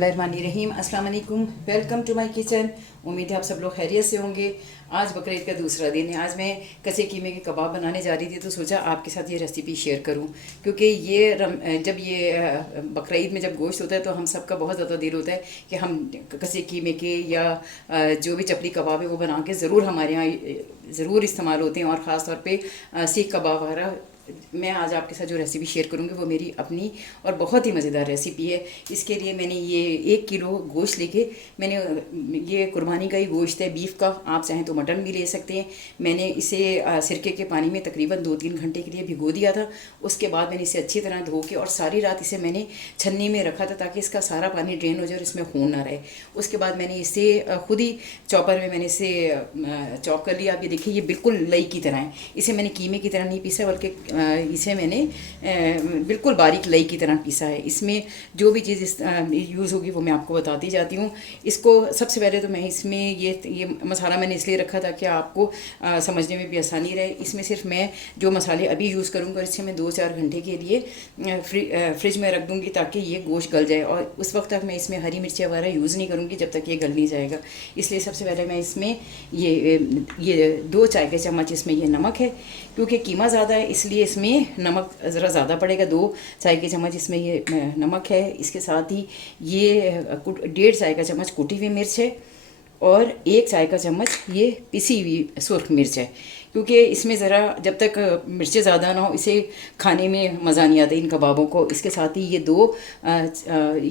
बिस्मिल्लाहिर्रहमानिर्रहीम। अस्सलाम वालेकुम, वेलकम टू माय किचन। उम्मीद है आप सब लोग खैरियत से होंगे। आज बकरीद का दूसरा दिन है। आज मैं कच्चे कीमे के कबाब बनाने जा रही थी तो सोचा आपके साथ ये रेसिपी शेयर करूं, क्योंकि जब ये बकरीद में जब गोश्त होता है तो हम सबका बहुत ज़्यादा दिल होता है कि हम कच्चे कीमे के या जो भी चपली कबाब है वो बना के ज़रूर हमारे यहाँ ज़रूर इस्तेमाल होते हैं। और ख़ास तौर पे सीख कबाब वगैरह मैं आज आपके साथ जो रेसिपी शेयर करूँगी वो मेरी अपनी और बहुत ही मज़ेदार रेसिपी है। इसके लिए मैंने ये 1 किलो गोश्त लेके मैंने ये कुर्बानी का ही गोश्त है, बीफ का, आप चाहें तो मटन भी ले सकते हैं। मैंने इसे सिरके के पानी में तकरीबन 2-3 घंटे के लिए भिगो दिया था। उसके बाद मैंने इसे अच्छी तरह धो के और सारी रात इसे मैंने छन्नी में रखा था ताकि इसका सारा पानी ड्रेन हो जाए और इसमें खून ना रहे। उसके बाद मैंने इसे खुद ही चॉपर में मैंने इसे चॉप कर लिया। आप ये देखिए ये बिल्कुल लई की तरह है। इसे मैंने कीमे की तरह नहीं पीसा बल्कि इसे मैंने बिल्कुल बारीक लई की तरह पीसा है। इसमें जो भी चीज़ यूज़ होगी वो मैं आपको बताती जाती हूँ। इसको सबसे पहले तो मैं इसमें ये मसाला मैंने इसलिए रखा था कि आपको समझने में भी आसानी रहे। इसमें सिर्फ मैं जो मसाले अभी यूज़ करूँगी और इसे मैं 2-4 घंटे के लिए फ्रिज में रख दूँगी ताकि ये गोश्त गल जाए। और उस वक्त तक मैं इसमें हरी मिर्ची वगैरह यूज़ नहीं करूँगी जब तक ये गल नहीं जाएगा। इसलिए सबसे पहले मैं इसमें ये 2 चाय के चम्मच इसमें ये नमक है, क्योंकि कीमा ज़्यादा है इसलिए इसमें नमक ज़रा ज़्यादा पड़ेगा। 2 चाय के चम्मच इसमें ये नमक है। इसके साथ ही ये 1.5 चाय का चम्मच कुटी हुई मिर्च है और 1 चाय का चम्मच ये पिसी हुई सुर्ख मिर्च है, क्योंकि इसमें ज़रा जब तक मिर्चें ज़्यादा ना हो इसे खाने में मज़ा नहीं आता इन कबाबों को। इसके साथ ही ये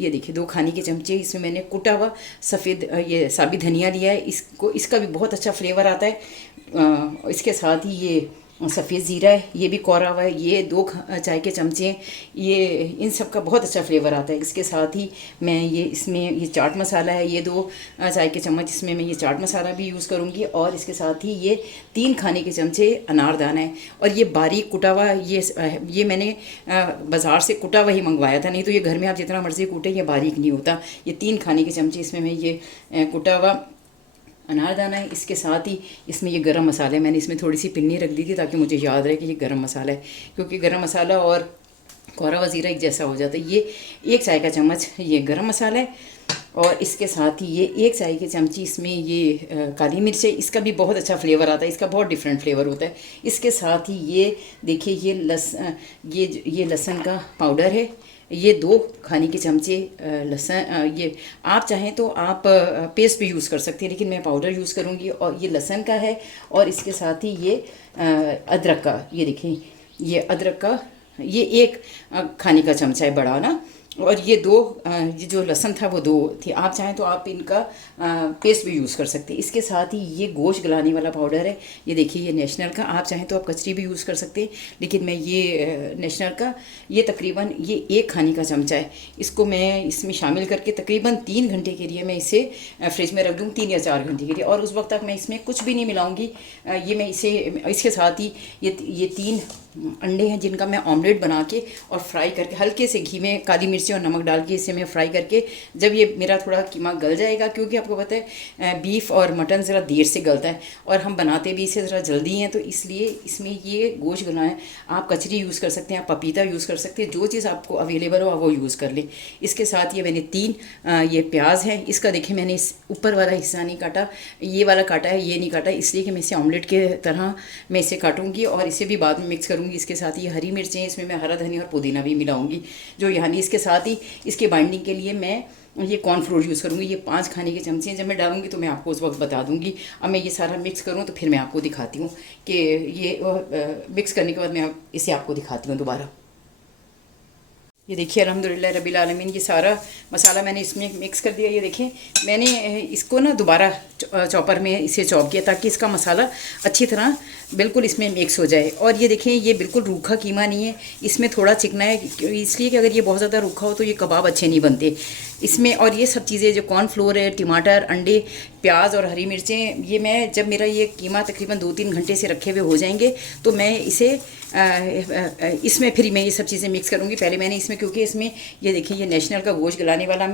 देखिए 2 खाने के चमचे इसमें मैंने कुटा हुआ सफ़ेद ये साबित धनिया लिया है। इसका भी बहुत अच्छा फ्लेवर आता है। इसके साथ ही ये सफ़ेद ज़ीरा है, ये भी कोरा हुआ है। ये 2 चाय के चमचे, ये इन सब का बहुत अच्छा फ्लेवर आता है। इसके साथ ही मैं इसमें ये चाट मसाला है, ये 2 चाय के चम्मच इसमें मैं ये चाट मसाला भी यूज़ करूँगी। और इसके साथ ही ये 3 खाने के चमचे अनारदाना है। और ये बारीक कुटा हुआ ये मैंने बाज़ार से कुटा हुआ ही मंगवाया था, नहीं तो ये घर में आप जितना मर्ज़ी कूटें ये बारीक नहीं होता। ये 3 खाने के चमचे इसमें मैं ये कुटा हुआ अनारदाना है। इसके साथ ही इसमें ये गरम मसाला है। मैंने इसमें थोड़ी सी पिन्नी रख दी थी ताकि मुझे याद रहे कि ये गरम मसाला है, क्योंकि गरम मसाला और कोरा वज़ीरा एक जैसा हो जाता है। ये 1 चाय का चम्मच ये गरम मसाला है। और इसके साथ ही ये 1 चाय की चमची इसमें ये काली मिर्च है। इसका भी बहुत अच्छा फ्लेवर आता है, इसका बहुत डिफरेंट फ्लेवर होता है। इसके साथ ही ये देखिए ये लहसुन का पाउडर है, ये 2 खाने के चमचे लहसुन। ये आप चाहें तो आप पेस्ट भी यूज़ कर सकते हैं, लेकिन मैं पाउडर यूज़ करूँगी। और ये लहसुन का है। और इसके साथ ही ये अदरक का, ये देखें ये अदरक का ये 1 खाने का चमचा है बड़ा ना। और ये जो लहसुन था वो 2 थी। आप चाहें तो आप इनका पेस्ट भी यूज़ कर सकते हैं। इसके साथ ही ये गोश्त गलाने वाला पाउडर है, ये देखिए ये नेशनल का। आप चाहें तो आप कचरी भी यूज़ कर सकते हैं, लेकिन मैं ये नेशनल का ये तकरीबन ये 1 खाने का चमचा है। इसको मैं इसमें शामिल करके तकरीबन 3 घंटे के लिए मैं इसे फ्रिज में रख दूँ, 3 या 4 घंटे के लिए। और उस वक्त तक मैं इसमें कुछ भी नहीं मिलाऊँगी। ये मैं इसके साथ ही ये 3 अंडे हैं जिनका मैं ऑमलेट बना के और फ्राई करके हल्के से घी में काली मिर्ची और नमक डाल के इसे मैं फ्राई करके जब ये मेरा थोड़ा कीमा गल जाएगा, क्योंकि आपको पता है बीफ और मटन ज़रा देर से गलता है और हम बनाते भी इसे ज़रा जल्दी हैं, तो इसलिए इसमें ये गोश्त गलाएं। आप कचरी यूज़ कर सकते हैं, आप पपीता यूज़ कर सकते हैं, जो चीज़ आपको अवेलेबल हो आप वो यूज़ कर लें। इसके साथ ये मैंने 3 ये प्याज है। इसका देखिए मैंने इस ऊपर वाला हिस्सा नहीं काटा, ये वाला काटा है, ये नहीं काटा, इसलिए कि मैं इसे ऑमलेट के तरह मैं इसे काटूँगी और इसे भी बाद में मिक्स करूँगी। इसके साथ ही हरी मिर्चें, इसमें मैं हरा धनिया और पुदीना भी मिलाऊंगी जो यहाँ नहीं। इसके साथ ही इसके बाइंडिंग के लिए मैं ये कॉर्नफ्लोर यूज़ करूँगी। ये 5 खाने के चमचे जब मैं डालूंगी तो मैं आपको उस वक्त बता दूंगी। अब मैं ये सारा मिक्स करूँ तो फिर मैं आपको दिखाती हूँ कि ये मिक्स करने के बाद मैं इसे आपको दिखाती हूँ दोबारा। ये देखिए अल्हम्दुलिल्लाह रब्बिल आलमीन ये सारा मसाला मैंने इसमें मिक्स कर दिया। ये देखिए मैंने इसको ना दोबारा चॉपर में इसे चॉप किया ताकि इसका मसाला अच्छी तरह बिल्कुल इसमें मिक्स हो जाए। और ये देखें ये बिल्कुल रूखा कीमा नहीं है, इसमें थोड़ा चिकना है, इसलिए कि अगर ये बहुत ज़्यादा रूखा हो तो ये कबाब अच्छे नहीं बनते इसमें। और ये सब चीज़ें जो कॉर्नफ्लोर है, टमाटर, अंडे, प्याज और हरी मिर्चें, ये मैं जब मेरा ये कीमा तकरीबन 2-3 घंटे से रखे हुए हो जाएंगे तो मैं इसे इसमें फिर मैं ये सब चीज़ें मिक्स करूँगी। पहले मैंने इसमें, क्योंकि इसमें ये देखिए ये नेशनल का गोश्त गलाने वाला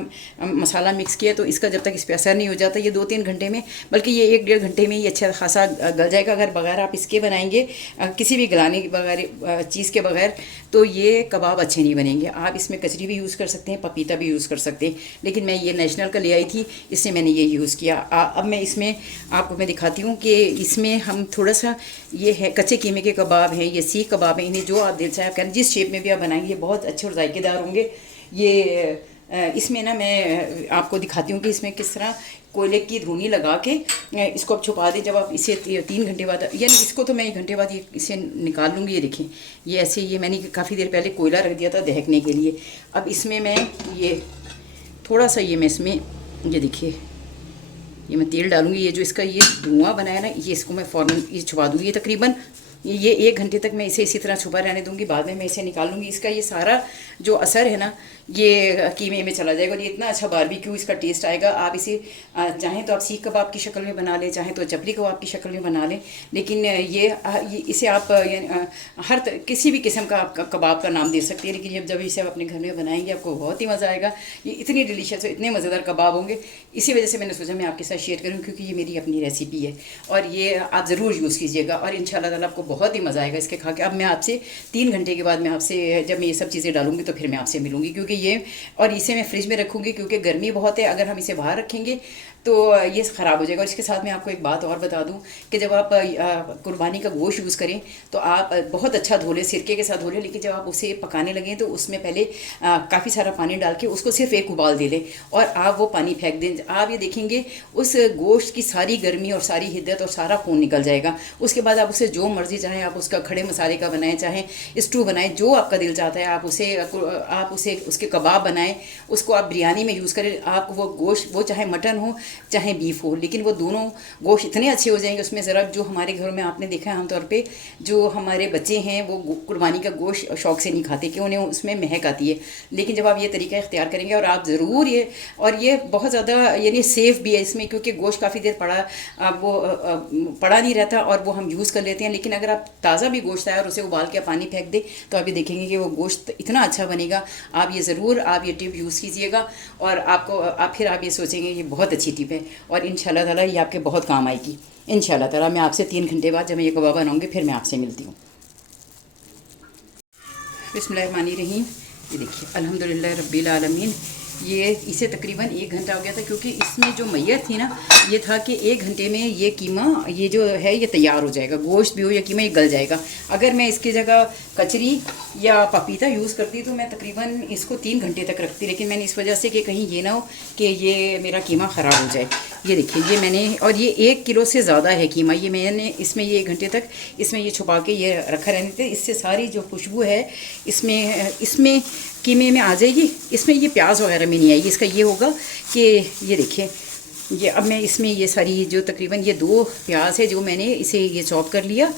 मसाला मिक्स किया, तो इसका जब तक इस पर असर नहीं हो जाता ये 2-3 घंटे में, बल्कि ये 1-1.5 घंटे में ही अच्छा खासा गल जाएगा। अगर बगैर आप इसके बनाएंगे किसी भी गलाने के बगैर चीज़ के बगैर तो ये कबाब अच्छे नहीं बनेंगे। आप इसमें कचरी भी यूज़ कर सकते हैं, पपीता भी यूज़ कर सकते हैं। लेकिन मैं ये नेशनल का ले आई थी, इससे मैंने ये यूज़ किया। अब मैं इसमें आपको मैं दिखाती हूँ कि इसमें हम थोड़ा सा ये है कच्चे कीमे के कबाब हैं, ये सीख कबाब हैं, इन्हें जो आप दिल चाहे आप करें, जिस शेप में भी आप बनाएंगे बहुत अच्छे और जायकेदार होंगे। ये इसमें ना मैं आपको दिखाती हूँ कि इसमें किस तरह कोयले की धुनी लगा के इसको आप छुपा दें। जब आप इसे 3 घंटे बाद, यानी इसको तो मैं 1 घंटे बाद ये इसे निकाल लूँगी। ये देखें, ये ऐसे, ये मैंने काफ़ी देर पहले कोयला रख दिया था दहकने के लिए। अब इसमें मैं ये थोड़ा सा ये मैं इसमें ये देखिए ये मैं तेल डालूँगी। ये जो इसका ये धुआं बनाया ना, ये इसको मैं फ़ौरन ये छुपा दूँगी। ये तकरीबन ये 1 घंटे तक मैं इसे इसी तरह छुपा रहने दूँगी, बाद में मैं इसे निकाल लूँगी। इसका ये सारा जो असर है ना ये कीमे में चला जाएगा और ये इतना अच्छा बारबेक्यू इसका टेस्ट आएगा। आप इसे चाहें तो आप सीख कबाब की शक्ल में बना लें, चाहें तो चपली कबाब की शक्ल में बना लें, लेकिन ये इसे आप किसी भी किस्म का आप कबाब का नाम दे सकते हैं। लेकिन जब इसे आप अपने घर में बनाएंगे आपको बहुत ही मज़ा आएगा। ये इतनी डिलीशियस है, इतने मज़ेदार कबाब होंगे। इसी वजह से मैंने सोचा मैं आपके साथ शेयर करूँ, क्योंकि ये मेरी अपनी रेसिपी है और ये आप ज़रूर यूज़ कीजिएगा और इंशाल्लाह ताला आपको बहुत ही मज़ा आएगा इसके खा के। अब मैं आपसे 3 घंटे के बाद मैं आपसे, जब मैं ये सब चीज़ें डालूंगी तो फिर मैं आपसे मिलूंगी, क्योंकि ये और इसे मैं फ्रिज में रखूँगी क्योंकि गर्मी बहुत है। अगर हम इसे बाहर रखेंगे तो ये ख़राब हो जाएगा। इसके साथ मैं आपको एक बात और बता दूं कि जब आप कुर्बानी का गोश्त यूज़ करें तो आप बहुत अच्छा धो लें, सिरके के साथ धो लें, लेकिन जब आप उसे पकाने लगें तो उसमें पहले काफ़ी सारा पानी डाल के उसको सिर्फ एक उबाल दे लें और आप वो पानी फेंक दें। आप ये देखेंगे उस गोश्त की सारी गर्मी और सारी हिद्दत और सारा खून निकल जाएगा। उसके बाद आप उसे जो मर्ज़ी, चाहे आप उसका खड़े मसाले का बनाएं, चाहे स्टू बनाएं, जो आपका दिल चाहता है आप उसे उसके कबाब बनाएं, उसको आप बिरयानी में यूज़ करें। आप वो गोश्त, वो चाहे मटन हो चाहे बीफ हो, लेकिन वो दोनों गोश्त इतने अच्छे हो जाएंगे उसमें। ज़रा जो हमारे घरों में आपने देखा है आमतौर पे जो हमारे बच्चे हैं वो कुर्बानी का गोश्त शौक़ से नहीं खाते कि उन्हें उसमें महक आती है, लेकिन जब आप ये तरीका इख्तियार करेंगे और आप ज़रूर ये बहुत ज़्यादा यानी सेफ़ भी है इसमें, क्योंकि गोश्त काफ़ी देर पड़ा नहीं रहता और वो हम यूज़ कर लेते हैं। लेकिन अगर आप ताज़ा भी गोश्त आए और उसे उबाल के पानी फेंक दें तो आप ये देखेंगे कि वो गोश्त इतना अच्छा बनेगा। आप ये ज़रूर आप ये टिप यूज़ कीजिएगा और फिर आप ये सोचेंगे ये बहुत अच्छी टिप है और इंशाल्लाह ताला ये आपके बहुत काम आएगी। इंशाल्लाह ताला मैं आपसे 3 घंटे बाद जब मैं ये कबाब बनाऊँगी फिर मैं आपसे मिलती हूँ। बिस्मिल्लाहिर्रहमानिर्रहीम। ये देखिए अल्हम्दुलिल्लाह रब्बिल आलमीन। ये इसे तकरीबन 1 घंटा हो गया था, क्योंकि इसमें जो मैयत थी ना ये था कि 1 घंटे में ये कीमा ये जो है ये तैयार हो जाएगा। गोश्त भी हो या कीमा ये गल जाएगा। अगर मैं इसकी जगह कचरी या पपीता यूज़ करती तो मैं तकरीबन इसको 3 घंटे तक रखती, लेकिन मैंने इस वजह से कि कहीं ये ना हो कि ये मेरा कीमा ख़राब हो जाए। ये देखिए ये मैंने, और ये 1 किलो से ज़्यादा है कीमा, ये मैंने इसमें ये 1 घंटे तक इसमें ये छुपा के ये रखा रहने थे। इससे सारी जो खुशबू है इसमें कीमे में आ जाएगी। इसमें ये प्याज वगैरह में नहीं आएगी। इसका ये होगा कि ये देखिए ये अब मैं इसमें ये सारी जो तकरीबन ये 2 प्याज है जो मैंने इसे ये चॉप कर लिया,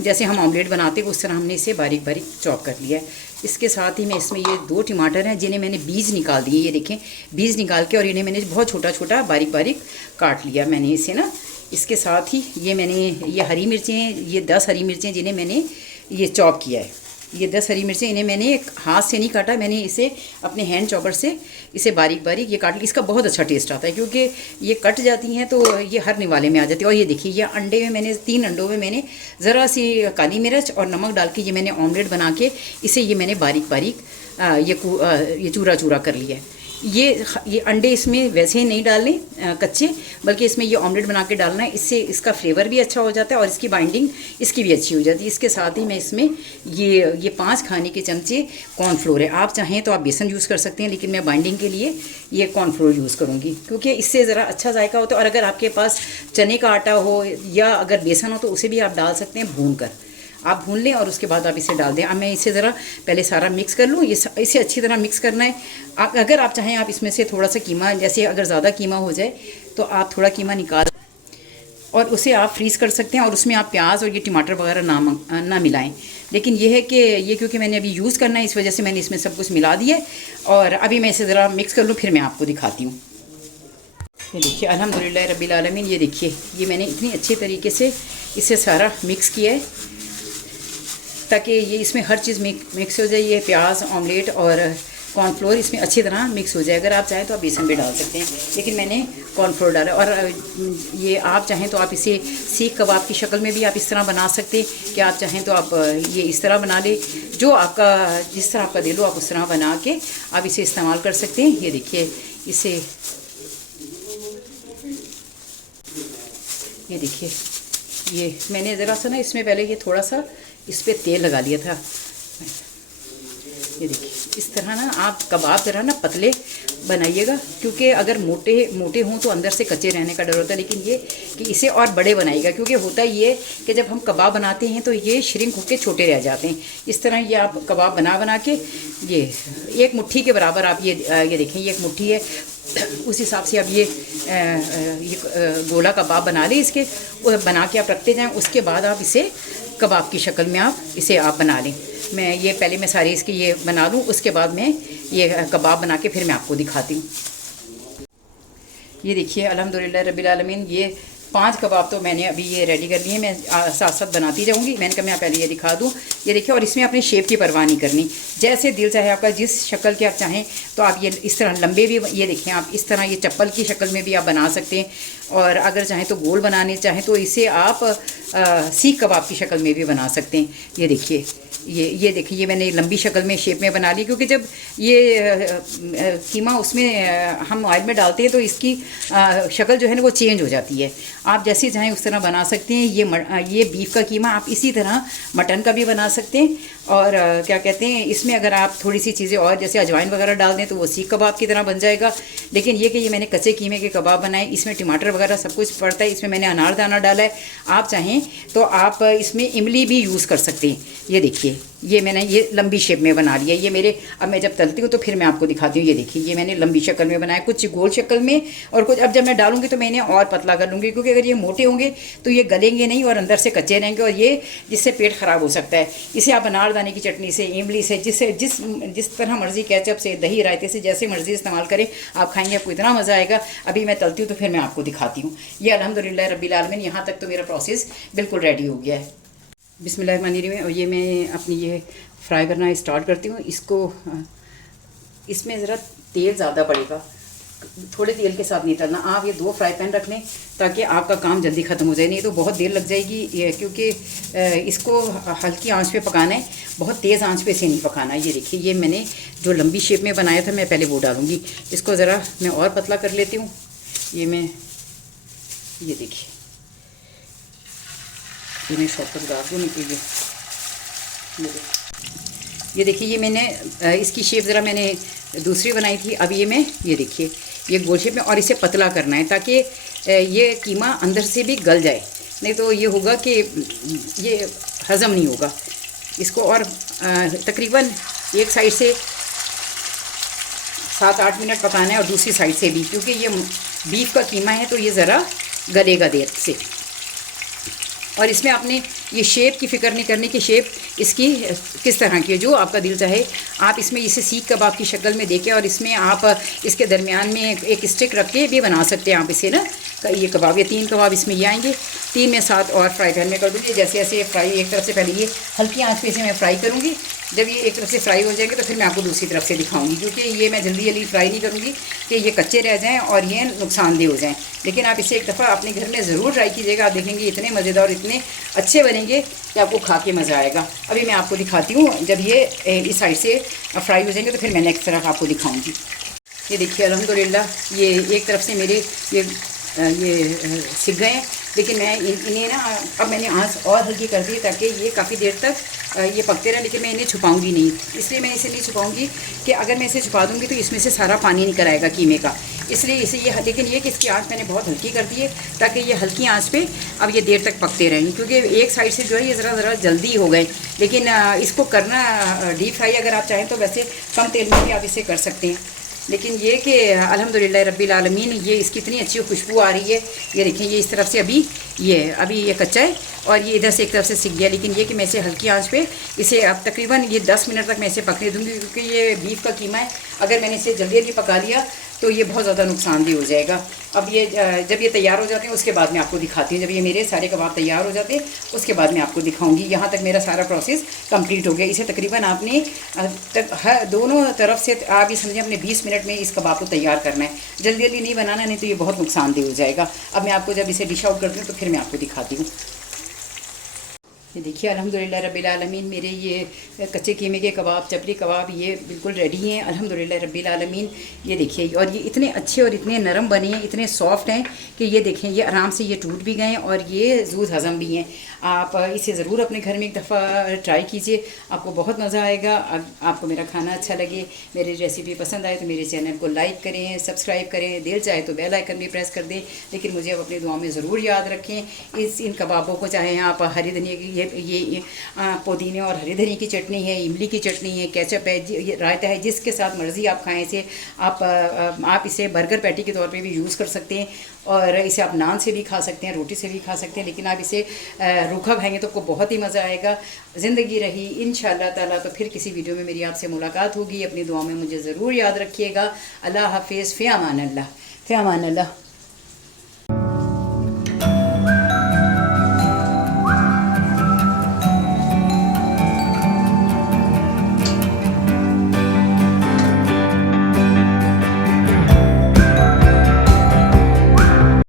जैसे हम ऑमलेट बनाते हैं उस तरह हमने इसे बारीक बारीक चॉप कर लिया है। इसके साथ ही मैं इसमें ये 2 टमाटर हैं जिन्हें मैंने बीज निकाल दिए। ये देखें बीज निकाल के और इन्हें मैंने बहुत छोटा छोटा बारीक बारीक काट लिया मैंने इसे ना। इसके साथ ही ये हरी मिर्चें हैं, ये 10 हरी मिर्चें जिन्हें मैंने ये चॉप किया है। ये 10 हरी मिर्चें इन्हें मैंने एक हाथ से नहीं काटा, मैंने इसे अपने हैंड चॉपर से इसे बारीक बारीक ये काट लिया। इसका बहुत अच्छा टेस्ट आता है क्योंकि ये कट जाती हैं तो ये हर निवाले में आ जाती है। और ये देखिए ये अंडे में मैंने 3 अंडों में मैंने ज़रा सी काली मिर्च और नमक डाल के ये मैंने ऑमलेट बना के इसे ये मैंने बारीक बारीक ये चूरा चूरा कर लिया है। ये अंडे इसमें वैसे ही नहीं डालने कच्चे, बल्कि इसमें ये ऑमलेट बना के डालना है। इससे इसका फ्लेवर भी अच्छा हो जाता है और इसकी बाइंडिंग इसकी भी अच्छी हो जाती है। इसके साथ ही मैं इसमें ये 5 खाने के चमचे कॉर्नफ्लोर है। आप चाहें तो आप बेसन यूज़ कर सकते हैं, लेकिन मैं बाइंडिंग के लिए ये कॉर्नफ्लोर यूज़ करूँगी क्योंकि इससे ज़रा अच्छा जायका होता है। और अगर आपके पास चने का आटा हो या अगर बेसन हो तो उसे भी आप डाल सकते हैं भून कर। आप भून लें और उसके बाद आप इसे डाल दें। अब मैं इसे ज़रा पहले सारा मिक्स कर लूँ। इसे अच्छी तरह मिक्स करना है। अगर आप चाहें आप इसमें से थोड़ा सा कीमा, जैसे अगर ज़्यादा कीमा हो जाए तो आप थोड़ा कीमा निकाल और उसे आप फ्रीज़ कर सकते हैं और उसमें आप प्याज और ये टमाटर वगैरह ना मिलाएं। लेकिन ये है कि ये क्योंकि मैंने अभी यूज़ करना है इस वजह से मैंने इसमें सब कुछ मिला दिया और अभी मैं इसे ज़रा मिक्स कर लूँ फिर मैं आपको दिखाती हूँ। ये देखिए अल्हम्दुलिल्लाह रब्बिल आलमीन। ये देखिए ये मैंने इतनी अच्छे तरीके से इसे सारा मिक्स किया है ताकि ये इसमें हर चीज़ मिक्स हो जाए। ये प्याज, ऑमलेट और कॉर्नफ्लोर इसमें अच्छी तरह मिक्स हो जाए। अगर आप चाहें तो आप बेसन भी डाल सकते हैं, लेकिन मैंने कॉर्नफ्लोर डाला। और ये आप चाहें तो आप इसे सीख कबाब की शक्ल में भी आप इस तरह बना सकते हैं कि आप चाहें तो आप ये इस तरह बना लें, जो आपका जिस तरह आपका दिल हो आप उस तरह बना के आप इसे इस्तेमाल कर सकते हैं। ये देखिए इसे, ये देखिए ये मैंने ज़रा सा ना इसमें पहले ये थोड़ा सा इस पर तेल लगा लिया था। ये देखिए इस तरह ना आप कबाब ज़रा ना पतले बनाइएगा, क्योंकि अगर मोटे मोटे हों तो अंदर से कच्चे रहने का डर होता है। लेकिन ये कि इसे और बड़े बनाइएगा, क्योंकि होता ये कि जब हम कबाब बनाते हैं तो ये श्रिंक होकर छोटे रह जाते हैं। इस तरह ये आप कबाब बना के ये एक मुट्ठी के बराबर आप ये देखें, ये एक मुट्ठी है, उस हिसाब से आप ये गोला कबाब बना लें। इसके बना के आप रखते जाएं, उसके बाद आप इसे कबाब की शक्ल में आप इसे आप बना लें। मैं ये पहले मैं सारी इसकी ये बना लूँ, उसके बाद मैं ये कबाब बना के फिर मैं आपको दिखाती हूँ। ये देखिए अल्हम्दुलिल्लाह रब्बिल आलमीन, ये 5 कबाब तो मैंने अभी ये रेडी कर लिए। मैं साथ साथ बनाती जाऊँगी। मैंने कहा मैं पहले ये दिखा दूँ। ये देखिए, और इसमें अपनी शेप की परवाह नहीं करनी, जैसे दिल चाहे आपका, जिस शक्ल के आप चाहें तो आप ये इस तरह लंबे भी, ये देखें आप इस तरह ये चप्पल की शक्ल में भी आप बना सकते हैं। और अगर चाहें तो गोल बनाने चाहें तो इसे आप सीख कबाब की शक्ल में भी बना सकते हैं। ये देखिए ये देखिए, ये मैंने लंबी शक्ल में शेप में बना ली, क्योंकि जब ये कीमा उसमें हम ऑयल में डालते हैं तो इसकी शक्ल जो है ना वो चेंज हो जाती है। आप जैसे चाहें उस तरह बना सकते हैं। ये बीफ का कीमा आप इसी तरह मटन का भी बना सकते हैं। और क्या कहते हैं, इसमें अगर आप थोड़ी सी चीज़ें और जैसे अजवाइन वगैरह डाल दें तो वो सीख कबाब की तरह बन जाएगा। लेकिन ये कि ये मैंने कच्चे कीमे के कबाब बनाए, इसमें टमाटर वगैरह सब कुछ पड़ता है। इसमें मैंने अनारदाना डाला है। आप चाहें तो आप इसमें इमली भी यूज़ कर सकते हैं। ये देखिए, ये मैंने ये लंबी शेप में बना लिया। ये मेरे, अब मैं जब तलती हूँ तो फिर मैं आपको दिखाती हूँ। ये देखिए, ये मैंने लंबी शक्ल में बनाया, कुछ गोल शक्ल में और कुछ, अब जब मैं डालूंगी तो मैं इन्हें और पतला कर लूँगी, क्योंकि अगर ये मोटे होंगे तो ये गलेंगे नहीं और अंदर से कच्चे रहेंगे, और ये जिससे पेट ख़राब हो सकता है। इसे आप अनारदाने की चटनी से, इमली से, जिस तरह मर्ज़ी, केचप से, दही रायते से, जैसे मर्ज़ी इस्तेमाल करें, आप खाएंगे, आपको इतना मज़ा आएगा। अभी मैं तलती हूँ तो फिर मैं आपको दिखाती हूँ। ये अल्हम्दुलिल्लाह रब्बिल आलमीन, यहाँ तक तो मेरा प्रोसेस बिल्कुल रेडी हो गया है। बिस्मिल्लाहिर्रहमानिर्रहीम। और ये मैं अपनी ये फ्राई करना स्टार्ट करती हूँ। इसको, इसमें ज़रा तेल ज़्यादा पड़ेगा, थोड़े तेल के साथ नहीं तलना। आप ये 2 फ्राई पैन रख लें ताकि आपका काम जल्दी ख़त्म हो जाए, नहीं तो बहुत देर लग जाएगी ये, क्योंकि इसको हल्की आंच पे पकाना है, बहुत तेज़ आंच पे से नहीं पकाना। ये देखिए, ये मैंने जो लंबी शेप में बनाया था, मैं पहले वो डालूँगी। इसको ज़रा मैं और पतला कर लेती हूँ। ये मैं, ये देखिए, ये मैं शॉर्टकट डाल दूँ निकलिए। ये देखिए, ये मैंने इसकी शेप ज़रा मैंने दूसरी बनाई थी। अब ये मैं, ये देखिए, ये गोल शेप में, और इसे पतला करना है ताकि ये कीमा अंदर से भी गल जाए, नहीं तो ये होगा कि ये हज़म नहीं होगा। इसको और तकरीबन एक साइड से 7-8 मिनट पकाना है और दूसरी साइड से भी, क्योंकि ये बीफ का कीमा है तो ये ज़रा गलेगा देर से। और इसमें आपने ये शेप की फ़िक्र नहीं करनी कि शेप इसकी किस तरह की है, जो आपका दिल चाहे आप इसमें इसे सीख कबाब की शक्ल में देके, और इसमें आप इसके दरमियान में एक स्टिक रख के भी बना सकते हैं आप इसे ना। ये कबाब, ये 3 कबाब इसमें ये आएंगे। 3 में 7 और फ्राई पैन में कर दूँगी। जैसे जैसे फ्राई, एक तरफ से पहले ये हल्की आंच पे इसे मैं फ्राई करूँगी। जब ये एक तरफ से फ्राई हो जाएंगे तो फिर मैं आपको दूसरी तरफ से दिखाऊंगी, क्योंकि ये मैं जल्दी जल्दी फ्राई नहीं करूँगी कि ये कच्चे रह जाएं और ये नुकसानदेह हो जाएं। लेकिन आप इसे एक दफ़ा अपने घर में ज़रूर ट्राई कीजिएगा। आप देखेंगे इतने मज़ेदार और इतने अच्छे बनेंगे कि आपको खा के मज़ा आएगा। अभी मैं आपको दिखाती हूँ, जब ये इस साइड से फ्राई हो जाएंगे तो फिर मैं नेक्स्ट तरफ आपको दिखाऊँगी। ये देखिए अल्हम्दुलिल्लाह, ये एक तरफ से मेरे ये सीख गए हैं। लेकिन मैं इन्हें ना, अब मैंने आंच और हल्की कर दी ताकि ये काफ़ी देर तक ये पकते रहें। लेकिन मैं इन्हें छुपाऊंगी नहीं, इसलिए मैं इसे नहीं छुपाऊंगी कि अगर मैं इसे छुपा दूंगी तो इसमें से सारा पानी निकल आएगा कीमे का, इसलिए इसे ये, लेकिन ये कि इसकी आंच मैंने बहुत हल्की कर दी है ताकि ये हल्की आंच पे अब ये देर तक पकते रहें। क्योंकि एक साइड से जो है ये ज़रा जल्दी हो गए, लेकिन इसको करना डीप फ्राई अगर आप चाहें तो वैसे कम तेल में भी आप इसे कर सकते हैं। लेकिन ये कि अल्हम्दुलिल्लाह रब्बिल आलमीन, ये इसकी इतनी अच्छी खुशबू आ रही है। ये देखें, ये इस तरफ से अभी ये कच्चा है और ये इधर से एक तरफ से सीख गया। लेकिन ये कि मैं इसे हल्की आंच पे इसे अब तकरीबन ये 10 मिनट तक मैं इसे पकने दूँगी, क्योंकि ये बीफ का कीमा है। अगर मैंने इसे जल्दी जल्दी पका लिया तो ये बहुत ज़्यादा नुकसानदेह हो जाएगा। अब ये जब ये तैयार हो जाते हैं उसके बाद मैं आपको दिखाती हूँ। जब ये मेरे सारे कबाब तैयार हो जाते हैं उसके बाद मैं आपको दिखाऊंगी। यहाँ तक मेरा सारा प्रोसेस कंप्लीट हो गया। इसे तकरीबन आपने दोनों तरफ से आप ये समझें अपने 20 मिनट में इस कबाब को तैयार करना है। जल्दी जल्दी नहीं बनाना, नहीं तो ये बहुत नुकसानदेह हो जाएगा। अब मैं आपको जब इसे डिश आउट करती हूँ तो फिर मैं आपको दिखाती हूँ। ये देखिए अल्हम्दुलिल्लाह रब्बिल आलमीन, मेरे ये कच्चे कीमे के कबाब, चपली कबाब ये बिल्कुल रेडी हैं अल्हम्दुलिल्लाह रब्बिल आलमीन। ये देखिए, और ये इतने अच्छे और इतने नरम बने हैं, इतने सॉफ्ट हैं कि ये देखें ये आराम से ये टूट भी गए और ये ज़ूद हज़म भी हैं। आप इसे ज़रूर अपने घर में एक दफ़ा ट्राई कीजिए, आपको बहुत मज़ा आएगा। आपको मेरा खाना अच्छा लगे, मेरी रेसिपी पसंद आए तो मेरे चैनल को लाइक करें, सब्सक्राइब करें, दिल चाहे तो बेल आइकन भी प्रेस कर दें। लेकिन मुझे अब अपनी दुआ में ज़रूर याद रखें। इन कबाबों को चाहे आप हरी धनिया की ये पुदीने और हरी धनिया की चटनी है, इमली की चटनी है, केचप है, रायता है, जिसके साथ मर्ज़ी आप खाएँ इसे। आप इसे बर्गर पैटी के तौर पे भी यूज़ कर सकते हैं और इसे आप नान से भी खा सकते हैं, रोटी से भी खा सकते हैं। लेकिन आप इसे रूखा खाएंगे तो आपको बहुत ही मज़ा आएगा। ज़िंदगी रही इंशाअल्लाह ताला तो फिर किसी वीडियो में मेरी आपसे मुलाकात होगी। अपनी दुआ में मुझे ज़रूर याद रखिएगा। अल्लाह हाफिज़, फ़ी अमान अल्लाह, फ़ी अमान अल्लाह।